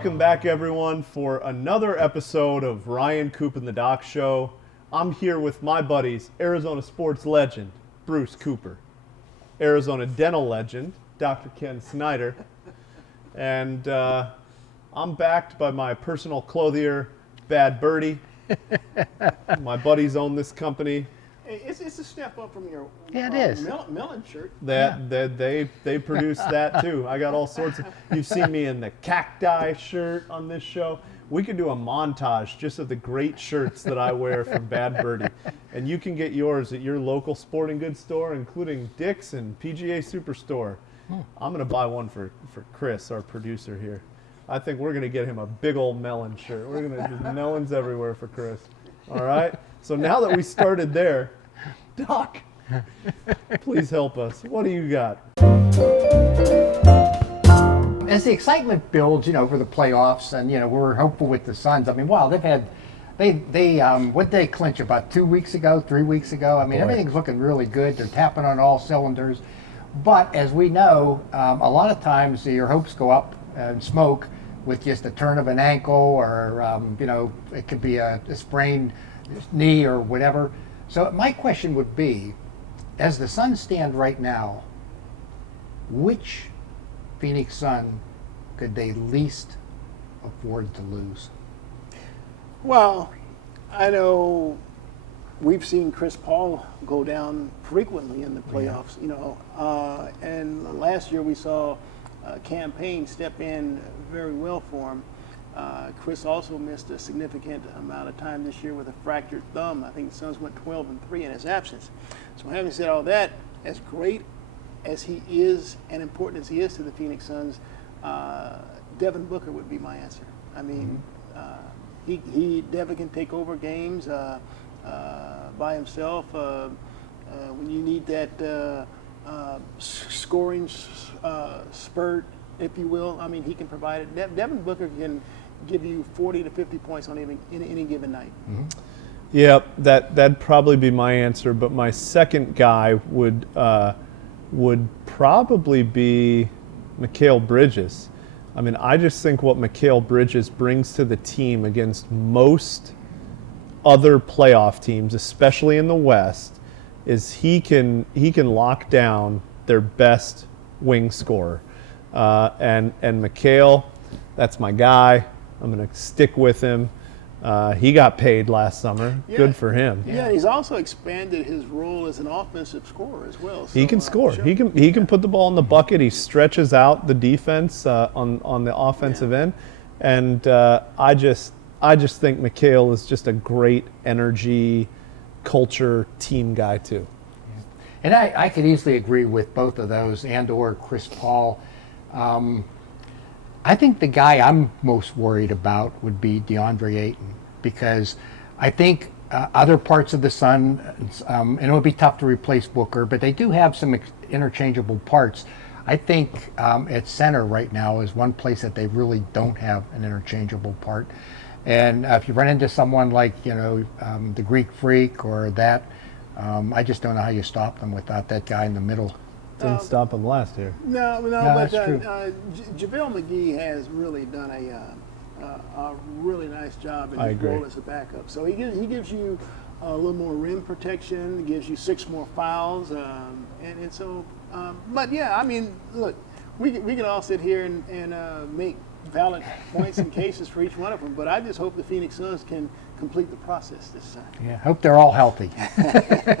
Welcome back, everyone, for another episode of Ryan, Coop, and the Doc Show. I'm here with my buddies, Arizona sports legend, Bruce Cooper, Arizona dental legend, Dr. Ken Snyder, and I'm backed by my personal clothier, Bad Birdie. My buddies own this company. It's a step up from your melon shirt. They produce that too. I got all sorts of. You've seen me in the cacti shirt on this show. We could do a montage just of the great shirts that I wear from Bad Birdie, and you can get yours at your local sporting goods store, including Dick's and PGA Superstore. I'm gonna buy one for Chris, our producer here. I think we're gonna get him a big old melon shirt. We're gonna do melons everywhere for Chris. All right. So now that we started there. Doc, please help us. What do you got? As the excitement builds, for the playoffs, and we're hopeful with the Suns. I mean, wow, what they clinch about 2 weeks ago, 3 weeks ago. I mean, everything's looking really good. They're tapping on all cylinders. But as we know, a lot of times your hopes go up and smoke with just a turn of an ankle, or it could be a sprained knee or whatever. So my question would be, as the Suns stand right now, which Phoenix Sun could they least afford to lose? Well, I know we've seen Chris Paul go down frequently in the playoffs, and last year we saw Campaign step in very well for him. Chris also missed a significant amount of time this year with a fractured thumb. I think the Suns went 12-3 in his absence. So having said all that, as great as he is and important as he is to the Phoenix Suns, Devin Booker would be my answer. I mean, Devin can take over games by himself. When you need that scoring spurt, if you will, I mean, he can provide it. Devin Booker can give you 40 to 50 points on any given night. Mm-hmm. Yeah, that'd probably be my answer. But my second guy would probably be Mikhail Bridges. I mean, I just think what Mikhail Bridges brings to the team against most other playoff teams, especially in the West, is he can lock down their best wing scorer. And Mikhail, that's my guy. I'm going to stick with him. He got paid last summer. Yeah. Good for him. Yeah, and he's also expanded his role as an offensive scorer as well. So, he can score. Sure. He can put the ball in the bucket. He stretches out the defense on the offensive end, and I just think Mikhail is just a great energy, culture, team guy too. Yeah. And I could easily agree with both of those, and/or Chris Paul. I think the guy I'm most worried about would be DeAndre Ayton, because I think other parts of the Sun, and it would be tough to replace Booker, but they do have some interchangeable parts. I think at center right now is one place that they really don't have an interchangeable part. And if you run into someone like, the Greek Freak or that, I just don't know how you stop them without that guy in the middle. Didn't stop him last year. No, but JaVale McGee has really done a really nice job in his role as a backup. So he gives you a little more rim protection, gives you 6 more fouls, and so. But yeah, I mean, look, we can all sit here and make valid points and cases for each one of them. But I just hope the Phoenix Suns can complete the process this time. Yeah, hope they're all healthy.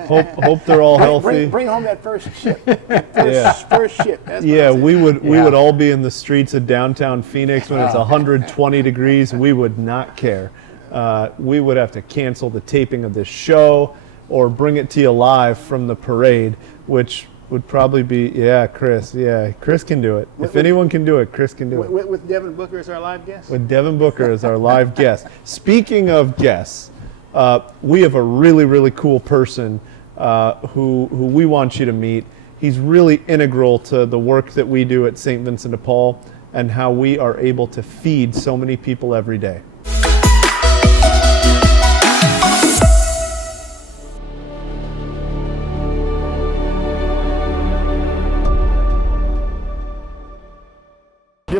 hope they're all healthy. Bring home that first ship. First ship. That's we would all be in the streets of downtown Phoenix when it's 120 degrees. We would not care. We would have to cancel the taping of this show or bring it to you live from the parade, which would probably be, Chris. Yeah, Chris can do it. If anyone can do it, Chris can do it. With Devin Booker as our live guest? With Devin Booker as our live guest. Speaking of guests, we have a really, really cool person who we want you to meet. He's really integral to the work that we do at St. Vincent de Paul and how we are able to feed so many people every day.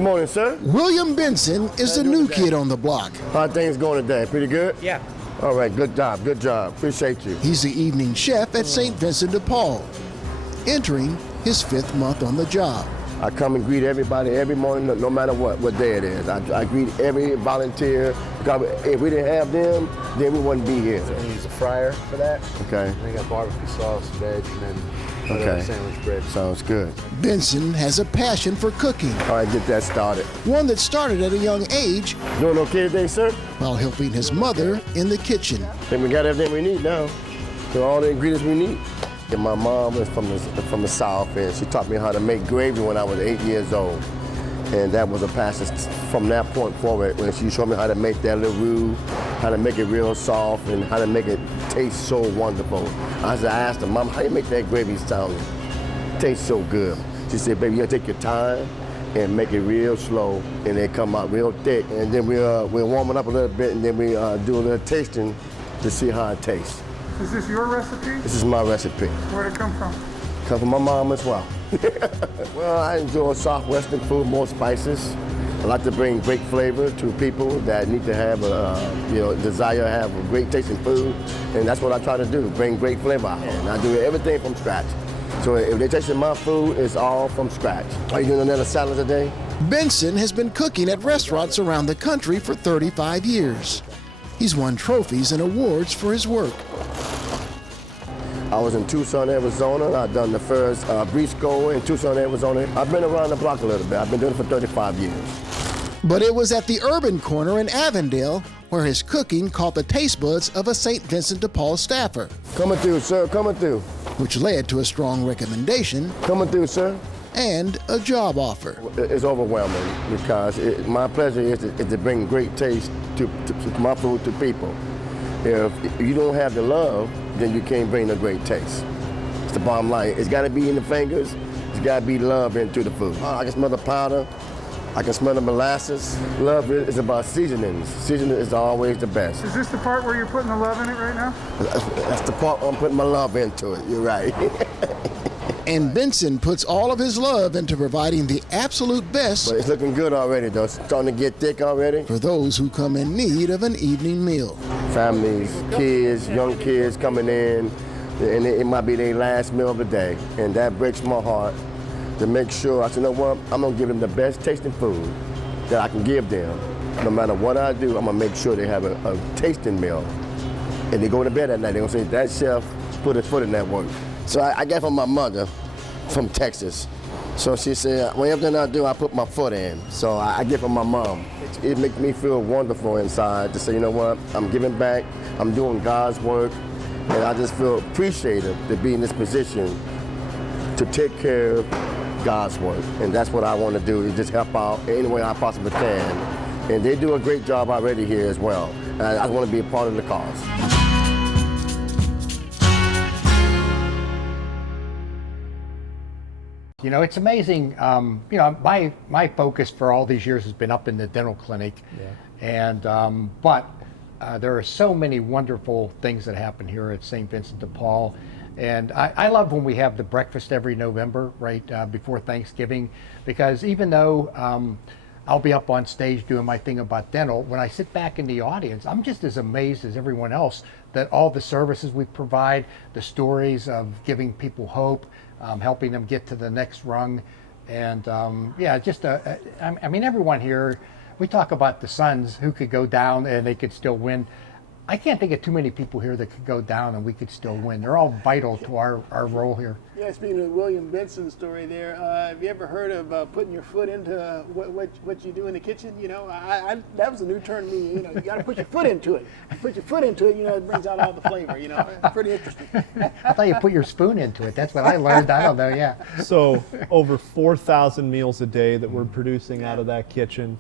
Good morning, sir. William Benson is the new kid on the block. How are things going today? Pretty good? Yeah. All right, good job, good job. Appreciate you. He's the evening chef at St. Vincent de Paul, entering his 5th month on the job. I come and greet everybody every morning, no matter what day it is. I greet every volunteer, because if we didn't have them, then we wouldn't be here. So we use a fryer for that. Okay. And then got barbecue sauce, veg, and then Okay. sandwich bread. Sounds good. Benson has a passion for cooking, All right, get that started. one that started at a young age Doing okay today, sir? while helping his mother in the kitchen. I think we got everything we need now. So all the ingredients we need. And my mom is from the South, and she taught me how to make gravy when I was 8 years old. And that was a passion from that point forward, when she showed me how to make that little roux, how to make it real soft, and how to make it taste so wonderful. I asked her, Mom, how do you make that gravy sound? Taste so good. She said, baby, you gotta take your time and make it real slow, and they come out real thick. And then we'll warm it up a little bit, and then we do a little tasting to see how it tastes. Is this your recipe? This is my recipe. Where'd it come from? Come from my mom as well. Well, I enjoy soft Western food, more spices. I like to bring great flavor to people that need to have desire to have a great tasting food, and that's what I try to do, bring great flavor out. And I do everything from scratch. So if they're tasting my food, it's all from scratch. Are you doing another salad today? Benson has been cooking at restaurants around the country for 35 years. He's won trophies and awards for his work. I was in Tucson, Arizona. I've done the first briscoe in Tucson, Arizona. I've been around the block a little bit. I've been doing it for 35 years. But it was at the Urban Corner in Avondale where his cooking caught the taste buds of a St. Vincent de Paul staffer, Coming through, sir, coming through. which led to a strong recommendation Coming through, sir. and a job offer. It's overwhelming because my pleasure is to bring great taste to my food to people. If you don't have the love, then you can't bring the great taste. It's the bottom line. It's got to be in the fingers. It's got to be love into the food. I can smell the powder. I can smell the molasses. Love is about seasonings. Seasoning is always the best. Is this the part where you're putting the love in it right now? That's the part I'm putting my love into it. You're right. And Benson puts all of his love into providing the absolute best But it's looking good already, though. It's starting to get thick already. for those who come in need of an evening meal. Families, kids, young kids coming in, and it might be their last meal of the day. And that breaks my heart to make sure, I said, you know what, I'm gonna give them the best tasting food that I can give them. No matter what I do, I'm gonna make sure they have a tasting meal. And they go to bed at night, they're gonna say, that chef put his foot in that work. So I got from my mother from Texas. So she said, well, everything I do, I put my foot in. So I get from my mom. It makes me feel wonderful inside to say, you know what, I'm giving back, I'm doing God's work, and I just feel appreciative to be in this position to take care of God's work. And that's what I want to do, is just help out any way I possibly can. And they do a great job already here as well. And I want to be a part of the cause. You know, it's amazing. My focus for all these years has been up in the dental clinic, and but there are so many wonderful things that happen here at St. Vincent de Paul, and I love when we have the breakfast every November, right before Thanksgiving, because even though I'll be up on stage doing my thing about dental, when I sit back in the audience, I'm just as amazed as everyone else that all the services we provide, the stories of giving people hope, helping them get to the next rung. And I mean, everyone here, we talk about the Suns who could go down and they could still win. I can't think of too many people here that could go down and we could still win. They're all vital to our role here. Yeah, speaking of William Benson's story there, have you ever heard of putting your foot into what you do in the kitchen? You know, that was a new term to me. You know, you got to put your foot into it. You put your foot into it, you know, it brings out all the flavor. You know, pretty interesting. I thought you put your spoon into it. That's what I learned. I don't know. Yeah. So over 4,000 meals a day that we're producing out of that kitchen.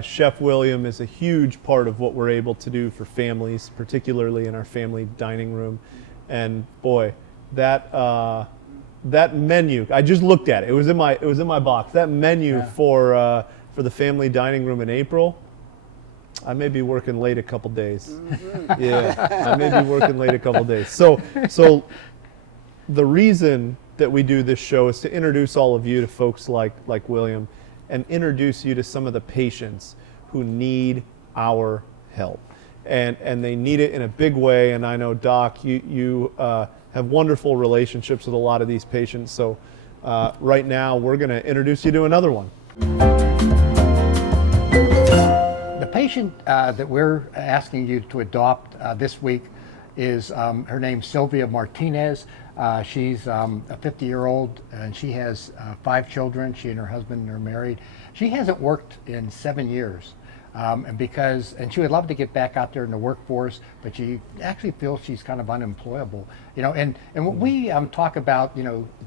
Chef William is a huge part of what we're able to do for families, particularly in our family dining room. And boy, that menu, I just looked at it. It was in my box. That menu for the family dining room in April, I may be working late a couple days. Mm-hmm. Yeah, I may be working late a couple days. So the reason that we do this show is to introduce all of you to folks like William. and introduce you to some of the patients who need our help. And they need it in a big way. And I know, Doc, you have wonderful relationships with a lot of these patients. So right now, we're going to introduce you to another one. The patient that we're asking you to adopt this week is her name's Sylvia Martinez. She's a 50-year-old, and she has 5 children. She and her husband are married. She hasn't worked in 7 years. And she would love to get back out there in the workforce, but she actually feels she's kind of unemployable. And when we talk about,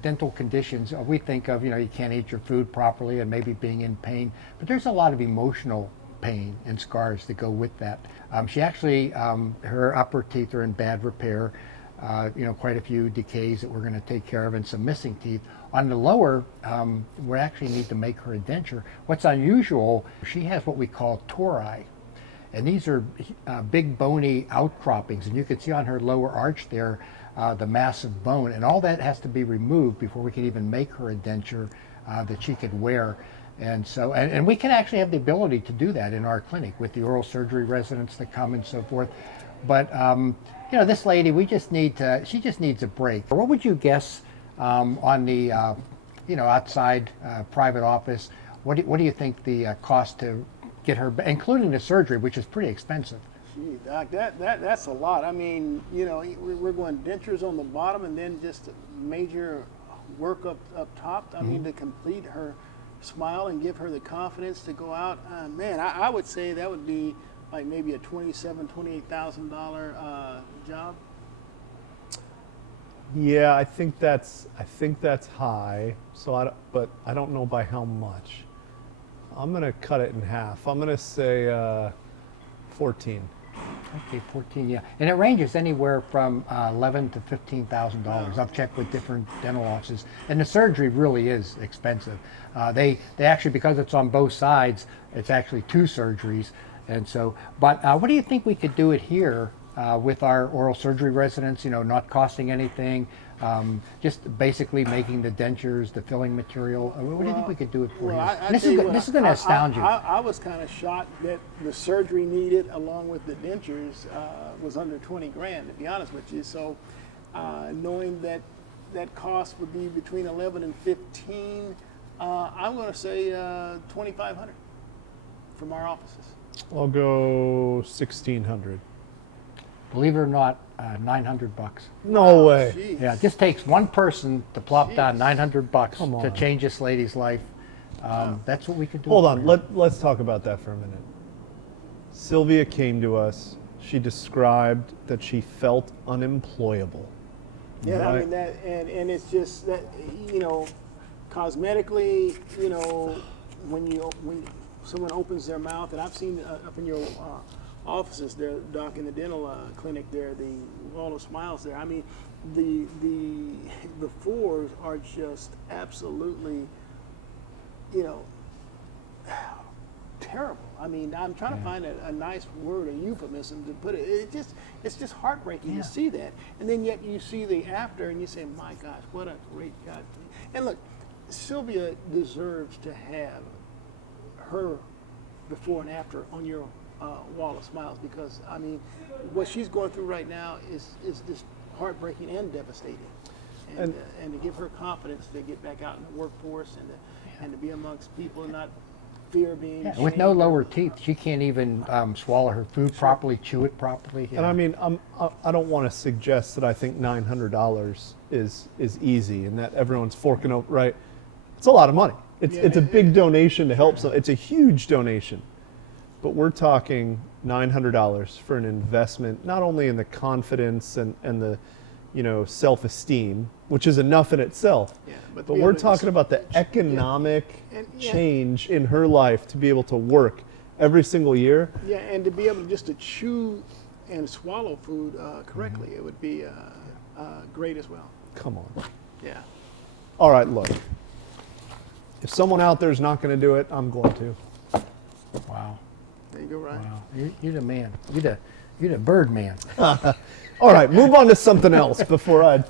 dental conditions, we think of, you can't eat your food properly and maybe being in pain, but there's a lot of emotional pain and scars that go with that. She actually, her upper teeth are in bad repair, quite a few decays that we're going to take care of and some missing teeth. On the lower, we actually need to make her a denture. What's unusual, she has what we call tori. And these are big bony outcroppings. And you can see on her lower arch there, the massive bone. And all that has to be removed before we can even make her a denture that she could wear. And so, and we can actually have the ability to do that in our clinic with the oral surgery residents that come and so forth. But, this lady, she just needs a break. What would you guess on the, outside private office? What do you think the cost to get her, including the surgery, which is pretty expensive? Gee, Doc, that's a lot. I mean, we're going dentures on the bottom and then just major work up top. I mean, to complete her smile and give her the confidence to go out. Man, I would say that would be like maybe a $28,000 job. Yeah, I think that's high. So but I don't know by how much. I'm gonna cut it in half. I'm gonna say 14. Okay, 14, yeah. And it ranges anywhere from $11,000 to $15,000. I've checked with different dental offices, and the surgery really is expensive. They actually, because it's on both sides, it's actually 2 surgeries. And so, but what do you think we could do it here with our oral surgery residents, not costing anything, just basically making the dentures, the filling material? What do you think we could do it for here? This is going to astound you. I was kind of shocked that the surgery needed, along with the dentures, was under 20 grand, to be honest with you. So knowing that cost would be between 11 and 15, I'm going to say 2,500 from our offices. I'll go 1,600. Believe it or not, $900. No way. Geez. Yeah, it just takes one person to plop down $900 Come to on. change this lady's life. That's what we could do. Hold on. Let's talk about that for a minute. Sylvia came to us. She described that she felt unemployable. Yeah, Right. I mean that, and it's just that, cosmetically, when someone opens their mouth, and I've seen up in your offices there, Doc, in the dental clinic there, the wall of smiles there. I mean, the befores are just absolutely, terrible. I mean, I'm trying to find a nice word, a euphemism to put it. It's just heartbreaking to see that, and then yet you see the after, and you say, my gosh, what a great God. And look, Sylvia deserves to have her before and after on your wall of smiles, because I mean, what she's going through right now is just heartbreaking and devastating, and to give her confidence to get back out in the workforce and to be amongst people and not fear being with no shamed. lower teeth, she can't even swallow her food properly, chew it properly. And I mean, I don't want to suggest that I think $900 is easy and that everyone's forking over. Right? It's a lot of money. It's a big donation to help. So it's a huge donation. But we're talking $900 for an investment, not only in the confidence and the, self-esteem, which is enough in itself, but we're talking about the economic change in her life to be able to work every single year. Yeah, and to be able just to chew and swallow food correctly, it would be great as well. Come on. Yeah. All right, look. If someone out there is not going to do it, I'm going to. Wow. There you go, Ryan. Wow. You're the man. You're the bird man. All right, move on to something else before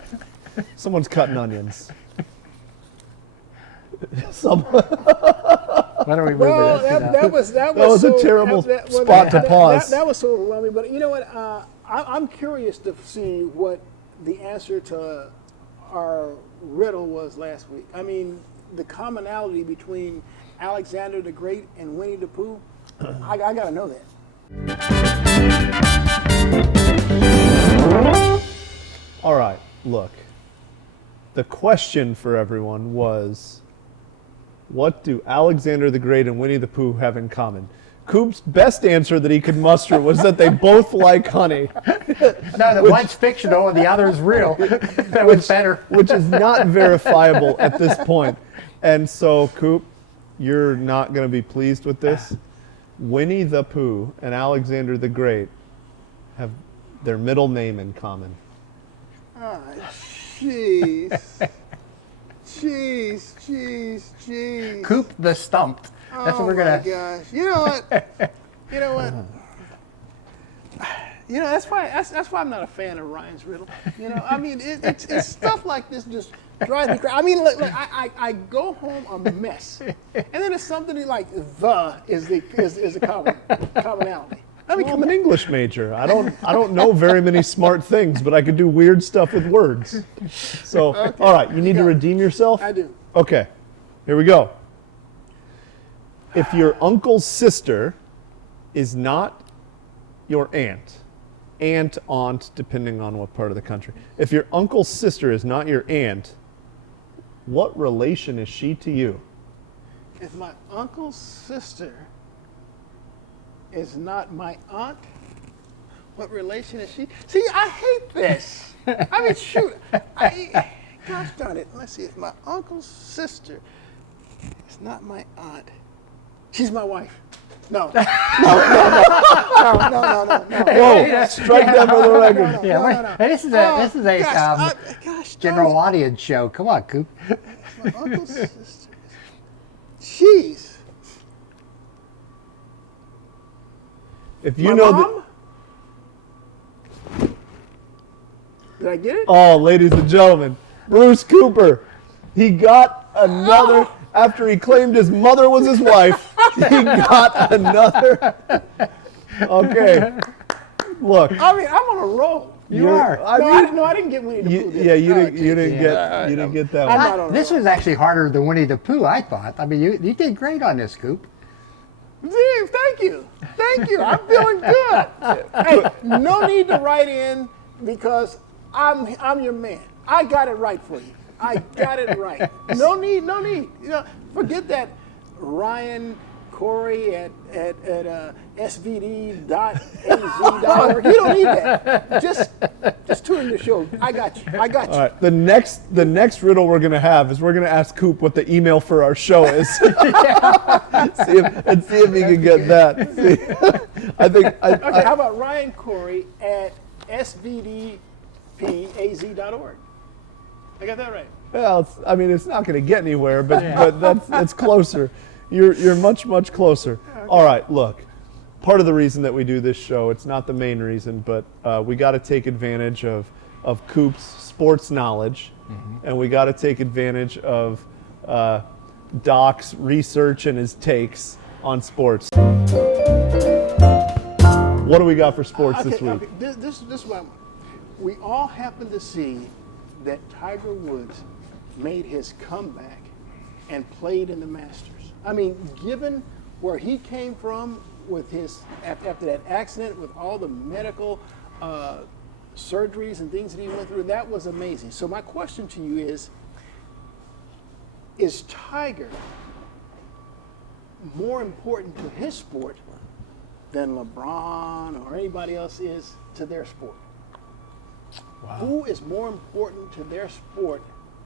someone's cutting onions. Why don't we move Well, this? that was was a so, terrible well, spot to pause. That was so overwhelming. But you know what? I'm curious to see what the answer to our riddle was last week. I mean, the commonality between Alexander the Great and Winnie the Pooh. I got to know that. All right, look. The question for everyone was, what do Alexander the Great and Winnie the Pooh have in common? Coop's best answer that he could muster was that they both like honey, No, the one's fictional and the other's real. That was better. which is not verifiable at this point. And so, Coop, you're not going to be pleased with this. Winnie the Pooh and Alexander the Great have their middle name in common. Ah, jeez. Jeez. Coop the Stumped. That's what we're gonna. Oh my gosh! You know what? You know what? You know that's why I'm not a fan of Ryan's riddle. You know, I mean, it's stuff like this just drives me crazy. I mean, look, I go home a mess, and then it's something like the is a commonality. I mean, Well, I'm an English major. I don't know very many smart things, but I could do weird stuff with words. So, all right, you need to redeem yourself? I do. Okay, here we go. If your uncle's sister is not your aunt, depending on what part of the country. If your uncle's sister is not your aunt, what relation is she to you? If my uncle's sister is not my aunt, what relation is she? See, I hate this. I mean, shoot. Gosh darn it. Let's see. If my uncle's sister is not my aunt, she's my wife. No. No. Whoa, strike that for the record. Yeah, no. Hey, this is a Gosh, general audience show. Come on, Coop. my uncle's sister. Jeez. If you My know mom? Did I get it? Oh, ladies and gentlemen, Bruce Cooper. He got another, after he claimed his mother was his wife, he got another. Okay, look. I mean, I'm on a roll. You are. I didn't get Winnie the Pooh. You didn't get that I'm one. not on a This roll. was actually harder than Winnie the Pooh, I thought. I mean, you did great on this, Coop. Steve, thank you. I'm feeling good. Hey, no need to write in because I'm your man. I got it right for you. I got it right. No need. You know, forget that Ryan Corey at svd.az.org. You don't need that. Just tune in the show. I got you. All right. The next riddle we're gonna have is we're gonna ask Coop what the email for our show is. see if he can get that. See, I think. Okay, how about Ryan Corey at svdpaz.org? I got that right. Well, it's not going to get anywhere, but it's closer. You're much closer. Okay. All right, look. Part of the reason that we do this show, it's not the main reason, but we got to take advantage of Coop's sports knowledge, and we got to take advantage of Doc's research and his takes on sports. What do we got for sports this week? Okay. This is what we all happen to see that Tiger Woods made his comeback and played in the Masters. I mean, given where he came from with his after that accident, with all the medical surgeries and things that he went through, that was amazing. So my question to you is Tiger more important to his sport than LeBron or anybody else is to their sport? Wow. Who is more important to their sport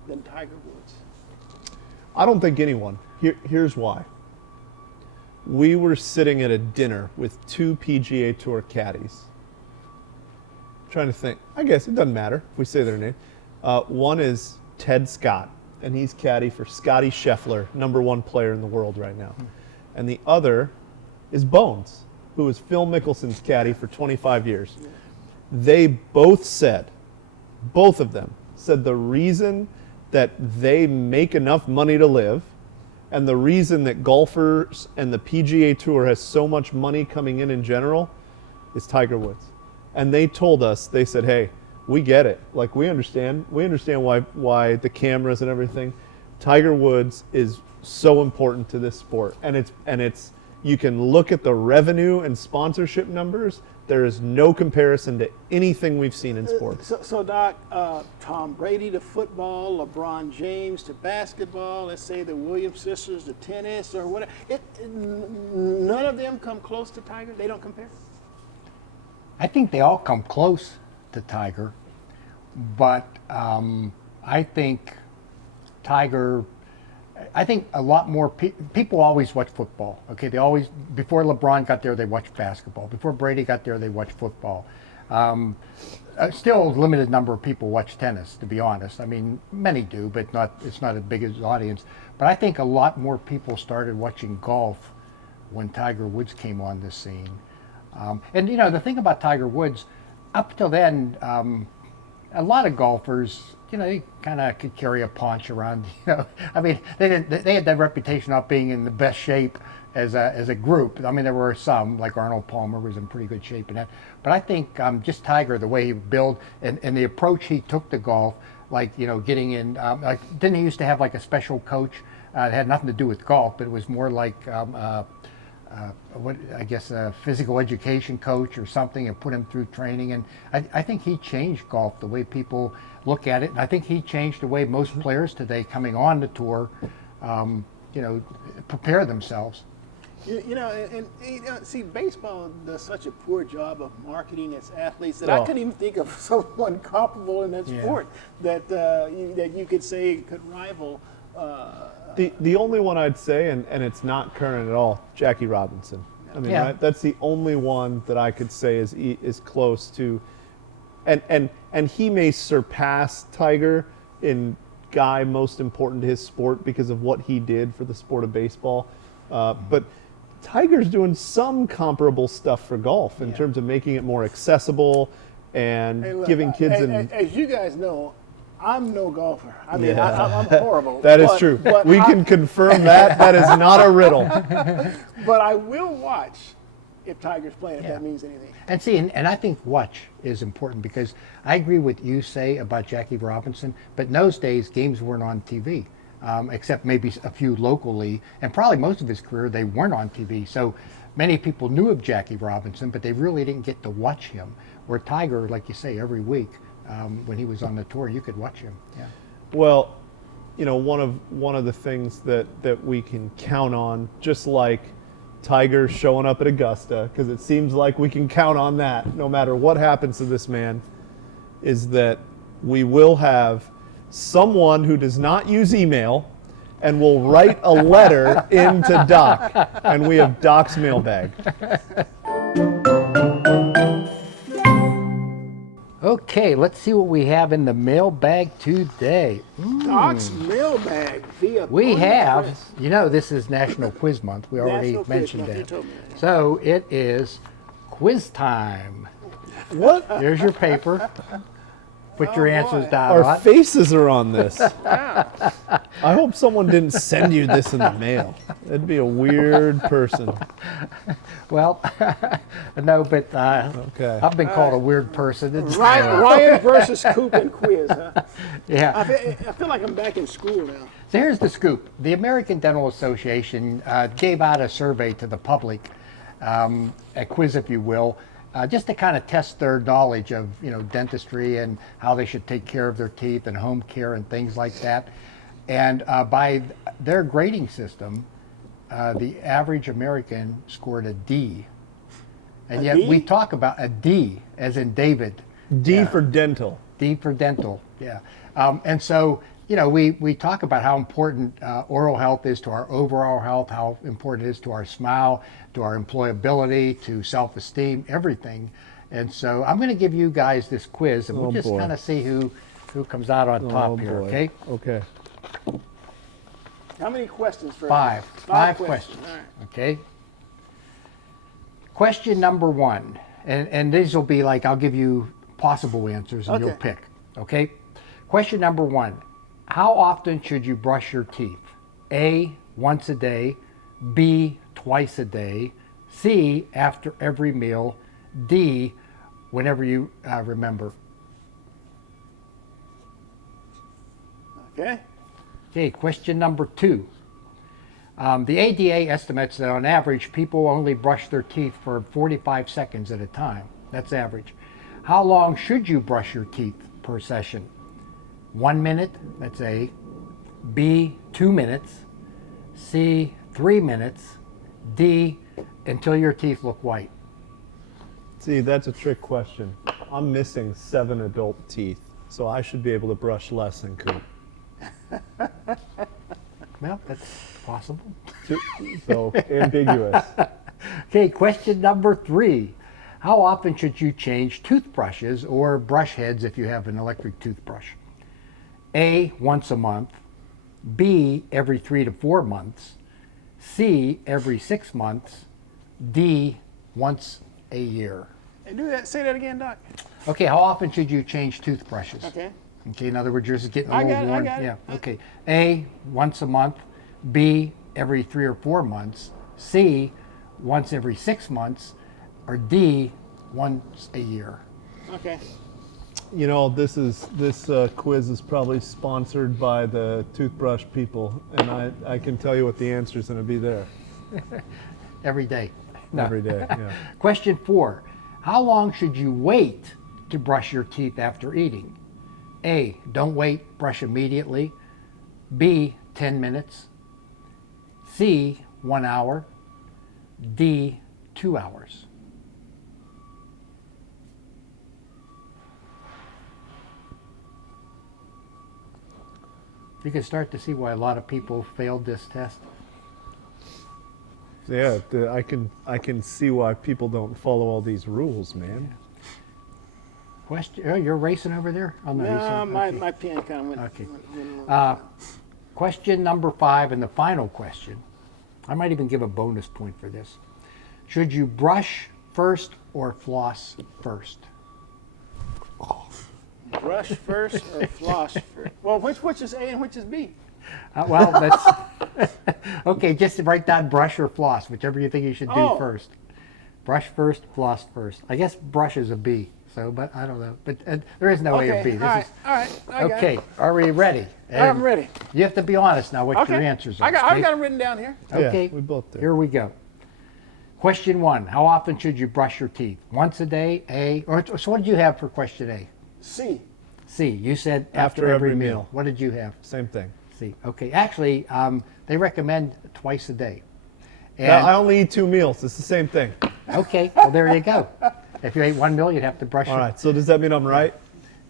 than Tiger Woods? I don't think anyone. Here's why. We were sitting at a dinner with two PGA Tour caddies. Trying to think. I guess it doesn't matter if we say their name. One is Ted Scott, and he's caddy for Scotty Scheffler, #1 player in the world right now. And the other is Bones, who is Phil Mickelson's caddy for 25 years. They both of them said the reason that they make enough money to live And the reason that golfers and the PGA Tour has so much money coming in general is Tiger Woods. And they told us, they said, hey, we get it. Like, we understand why the cameras and everything. Tiger Woods is so important to this sport. And it's you can look at the revenue and sponsorship numbers. There is no comparison to anything we've seen in sports. So Doc, Tom Brady to football, LeBron James to basketball, let's say the Williams sisters to tennis or whatever. None of them come close to Tiger? They don't compare? I think they all come close to Tiger, but I think Tiger, I think a lot more people always watch football. Okay, they always, before LeBron got there, they watched basketball. Before Brady got there, they watched football. Still a limited number of people watch tennis, to be honest. I mean, many do, but it's not as big as audience. But I think a lot more people started watching golf when Tiger Woods came on the scene. And you know, the thing about Tiger Woods, up till then, a lot of golfers, you know, they kind of could carry a paunch around. You know, I mean, they had that reputation of being in the best shape as a group. I mean, there were some, like Arnold Palmer was in pretty good shape in that. But I think just Tiger, the way he built and the approach he took to golf, like, you know, getting in, like, didn't he used to have like a special coach? It had nothing to do with golf, but it was more like a physical education coach or something, and put him through training. And I think he changed golf, the way people look at it. And I think he changed the way most players today coming on the tour, you know, prepare themselves. You know, see, baseball does such a poor job of marketing its athletes that I couldn't even think of someone comparable in that sport that you could say could rival. The only one I'd say, and it's not current at all, Jackie Robinson. I mean, right? That's the only one that I could say is close to, and he may surpass Tiger in guy most important to his sport because of what he did for the sport of baseball. But Tiger's doing some comparable stuff for golf in terms of making it more accessible and giving kids as you guys know, I'm no golfer. I mean, I'm horrible. That is true. We can confirm that. That is not a riddle. But I will watch if Tiger's playing, if that means anything. And see, and I think watch is important, because I agree with you say about Jackie Robinson, but in those days, games weren't on TV, except maybe a few locally, and probably most of his career, they weren't on TV. So many people knew of Jackie Robinson, but they really didn't get to watch him. Where Tiger, like you say, every week, when he was on the tour, you could watch him. Yeah. Well, you know, one of the things that we can count on, just like Tiger showing up at Augusta, because it seems like we can count on that no matter what happens to this man, is that we will have someone who does not use email and will write a letter into Doc, and we have Doc's mailbag. Okay, let's see what we have in the mailbag today. Doc's mailbag via. We have, you know, this is National Quiz Month. We already mentioned that. So it is quiz time. What? Here's your paper. Put your answers down. Our on. faces are on this. I hope someone didn't send you this in the mail. That'd be a weird person. Well, no, but Okay. I've been called a weird person. Ryan versus Coop and quiz, huh? Yeah. I feel like I'm back in school now. So here's the scoop. The American Dental Association gave out a survey to the public, a quiz, if you will, just to kind of test their knowledge of, you know, dentistry and how they should take care of their teeth and home care and things like that. And by their grading system, the average American scored a D. And yet we talk about a D, as in David. D for dental. D for dental, yeah. And so, you know, we talk about how important oral health is to our overall health, how important it is to our smile, to our employability, to self-esteem, everything. And so I'm going to give you guys this quiz, and we'll just kind of see who comes out on top here, okay? Okay. How many questions for Five questions. All right. Okay. Question number one, and these will be like, I'll give you possible answers and you'll pick, okay? Question number one, how often should you brush your teeth? A, once a day, B, twice a day, C, after every meal, D, whenever you remember. Okay. Okay, question number 2. The ADA estimates that on average, people only brush their teeth for 45 seconds at a time. That's average. How long should you brush your teeth per session? 1 minute, that's A. B, 2 minutes. C, 3 minutes. D, until your teeth look white. See, that's a trick question. I'm missing 7 adult teeth, so I should be able to brush less than Coop. Well, that's possible. So ambiguous. Okay, question number 3. How often should you change toothbrushes or brush heads if you have an electric toothbrush? A, once a month. B, every 3 to 4 months. C, every 6 months. D, once a year. And do that. Say that again, Doc. Okay, how often should you change toothbrushes? Okay. Okay, in other words, yours is getting a I little got it, I worn. got it. Yeah. Okay. A, once a month. B, every 3 or 4 months. C, once every 6 months. Or D, once a year. Okay. You know, this quiz is probably sponsored by the toothbrush people, and I can tell you what the answer is going to be there Every day. No. every day. Yeah. Question 4. How long should you wait to brush your teeth after eating? A, don't wait, brush immediately. B, 10 minutes. C, 1 hour. D, 2 hours. You can start to see why a lot of people failed this test. Yeah, I can see why people don't follow all these rules, man. Question, oh, you're racing over there? Oh, no, No, okay. my pen kind of went. Okay. went a little- Question number 5 and the final question. I might even give a bonus point for this. Should you brush first or floss first? Brush first or floss first? Well, which is A and which is B? Well, that's okay. Just write down brush or floss, whichever you think you should do Oh. first. Brush first, floss first. I guess brush is a B. So, but I don't know. But there is no A or Okay. B. This All right. is All right. I got okay. it. Are we ready? I'm And ready. You have to be honest now. What Okay. your answers are? I've okay? got them written down here. Okay. Yeah, we both do. Here we go. Question 1. How often should you brush your teeth? Once a day, A. Or, so what did you have for question A? C. C. You said After after every every meal. meal. What did you have? Same thing. C. Okay. Actually, they recommend twice a day. Now, I only eat 2 meals. It's the same thing. Okay. Well, there you go. If you ate 1 meal, you'd have to brush All your. right. So does that mean I'm right?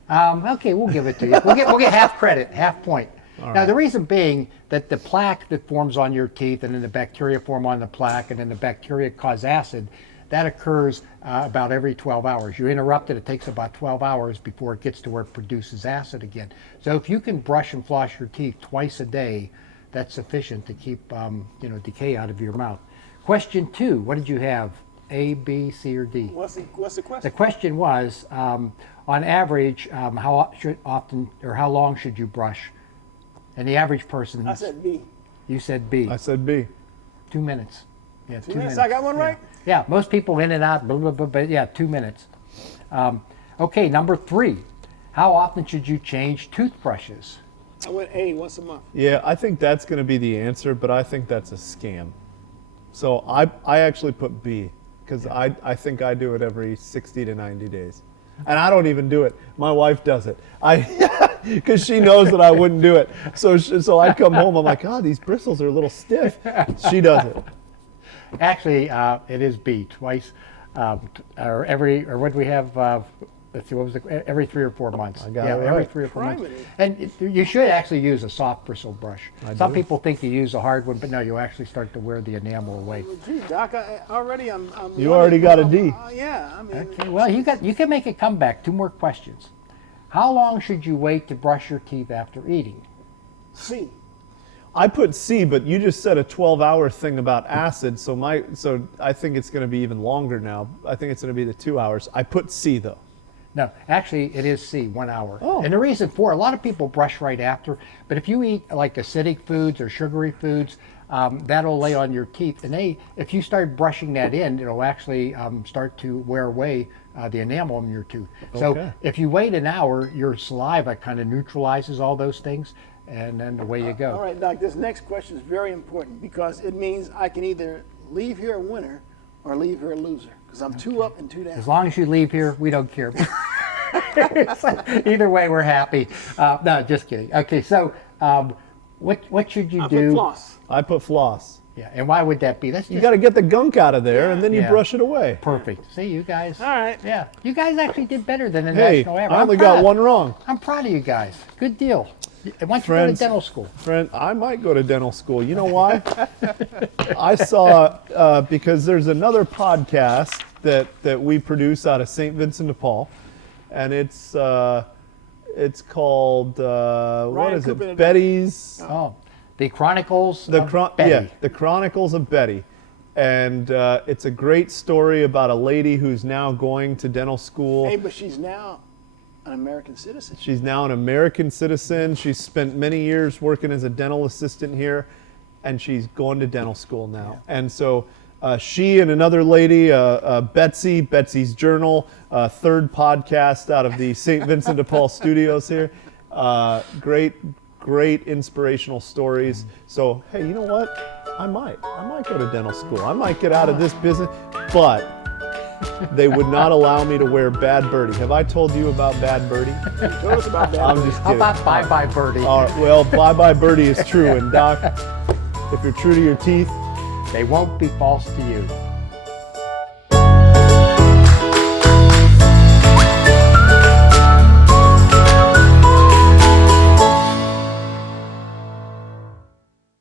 Okay, we'll give it to you. We'll get half credit, half point. Now, right. the reason being that the plaque that forms on your teeth and then the bacteria form on the plaque and then the bacteria cause acid, that occurs about every 12 hours. You interrupt it, it takes about 12 hours before it gets to where it produces acid again. So if you can brush and floss your teeth twice a day, that's sufficient to keep decay out of your mouth. Question 2, what did you have? A, B, C, or D? What's the The question? question was, on average, how long should you brush? And the average person, I said B. you said B. I said B. 2 minutes. Yeah, 2 minutes. I got one right? Yeah, most people in and out, blah, blah, blah, but yeah, 2 minutes. Okay, number 3. How often should you change toothbrushes? I went A once a month. Yeah, I think that's going to be the answer, but I think that's a scam. So I actually put B because I think I do it every 60 to 90 days. And I don't even do it. My wife does it. Because she knows that I wouldn't do it. So I come home, I'm like, oh, these bristles are a little stiff. She does it. Actually, it is B, twice, or what do we have? Let's see, what was every 3 or 4 months? I got yeah, it every right. 3 or 4 months. Criminy. And you should actually use a soft bristle brush. Some do. people think you use a hard one, but no, you actually start to wear the enamel away. Well, gee, Doc, I'm You already got a D. Yeah, I mean, Okay, well, you can make a comeback. 2 more questions. How long should you wait to brush your teeth after eating? C. I put C, but you just said a 12-hour thing about acid, so I think it's going to be even longer now. I think it's going to be the 2 hours. I put C though. No, actually, it is C, 1 hour. Oh. And the reason for, a lot of people brush right after, but if you eat like acidic foods or sugary foods, that'll lay on your teeth. And if you start brushing that in, it'll actually start to wear away the enamel in your tooth. So Okay. if you wait an hour, your saliva kind of neutralizes all those things, and then away you go. All right, Doc, this next question is very important because it means I can either leave here a winner or leave here a loser because I'm 2 up and 2 down. As long as you leave here, we don't care. Either way, we're happy. No, just kidding. Okay, so what should you I do? put floss. I put floss. Yeah, and why would that be? That's You just got to get the gunk out of there, and then you Yeah. brush it away. perfect. See, you guys. All right. Yeah, you guys actually did better than the Hey, national average. I only I'm got proud. one wrong. I'm proud of you guys. Good deal. Why don't you go to Friends. dental school? Friend, I might go to dental school. You know why? I saw, because there's another podcast that we produce out of St. Vincent de Paul, and it's called, what is Coop and it? a Betty's, Oh, the Chronicles the of Betty. Yeah, the Chronicles of Betty. And it's a great story about a lady who's now going to dental school. Hey, but she's now an American citizen. She's now an American citizen. She's spent many years working as a dental assistant here, and she's going to dental school now. And so she and another lady, Betsy's Journal, third podcast out of the St. Vincent de Paul studios here. Great inspirational stories. So, hey, you know what? I might go to dental school. I might get out of this business, but they would not allow me to wear Bad Birdie. Have I told you about Bad Birdie? Tell us about that. I'm just How kidding. about Bye Bye Birdie? All right, well, Bye Bye Birdie is true. And Doc, if you're true to your teeth, They won't be false to you.